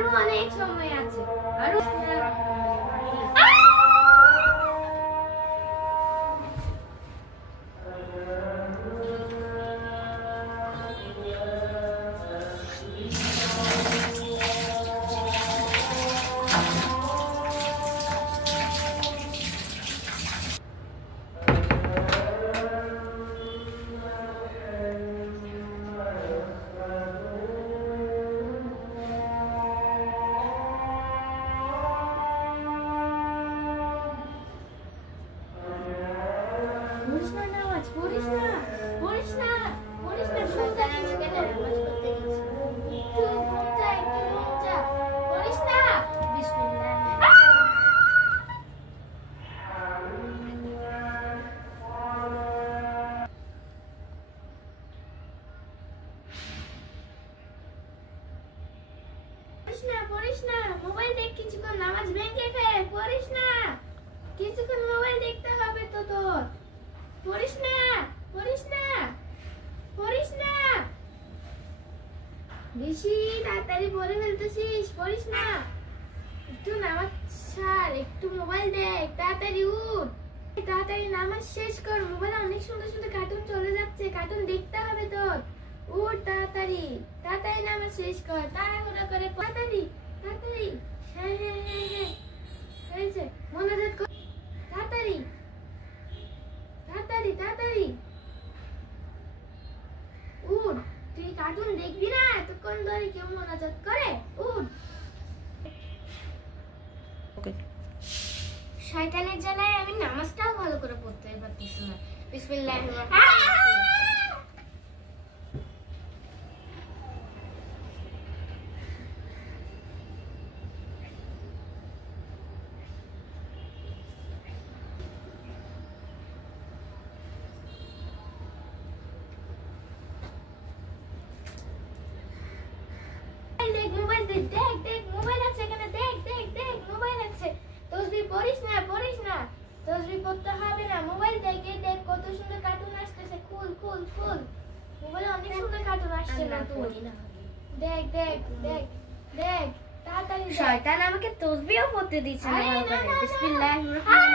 আরো অনেক সময় আছে। আরো পড়িস না, মোবাইল দেখ কিছুক্ষণ, নামাজ ভেঙে ফেল। পড়িস না, কিছুক্ষণ মোবাইল দেখতে হবে তো তোর। পড়িস না, পড়িস না, পড়িস না, বেশি তাড়াতাড়ি পড়ে ফেলতেছিস। পড়িস না, একটু নামাজ ছাড়, একটু মোবাইল দেখ, তাড়াতাড়ি উঠ, তাড়াতাড়ি নামাজ শেষ কর। মোবাইলে অনেক সুন্দর সুন্দর কার্টুন চলে যাচ্ছে, কার্টুন দেখতে হবে তোর। উঠ তাড়াতাড়ি, তাড়াতাড়ি নামাজ শেষ কর, তাড়াহুড়ো করে তাড়াতাড়ি তাড়াতাড়ি। হ্যাঁ হ্যাঁ হ্যাঁ হ্যাঁ, হয়েছে, মনোযোগ কর, তাড়াতাড়ি তাড়াতাড়ি তাড়াতাড়ি উঠ। তুই কার্টুন দেখবি না এতক্ষণ ধরে, কেউ মনোযোগ করে? উঠ। শয়তানের জ্বালায় আমি নামাজটাও ভালো করে পড়তে পারতেছি না। বিসমিল্লাহির রহমানির রহিম। মোবাইল দেখ, দেখ দেখ, মোবাইল আছে এখানে, দেখ দেখ দেখ, মোবাইল আছে। তসবিহ পড়িস না, পড়িস না, তসবিহ পড়তে হবে না। মোবাইল দেখে দেখ কত সুন্দর কার্টুন আসতেছে। খুল খুল খুল, মোবাইলে অনেক সুন্দর কার্টুন আসছে না তুই। দেখ দেখ দেখ দেখ, তাড়াতাড়ি। শয়তান আমাকে তসবিহও পড়তে দিচ্ছে না। বিসমিল্লাহির রহমানির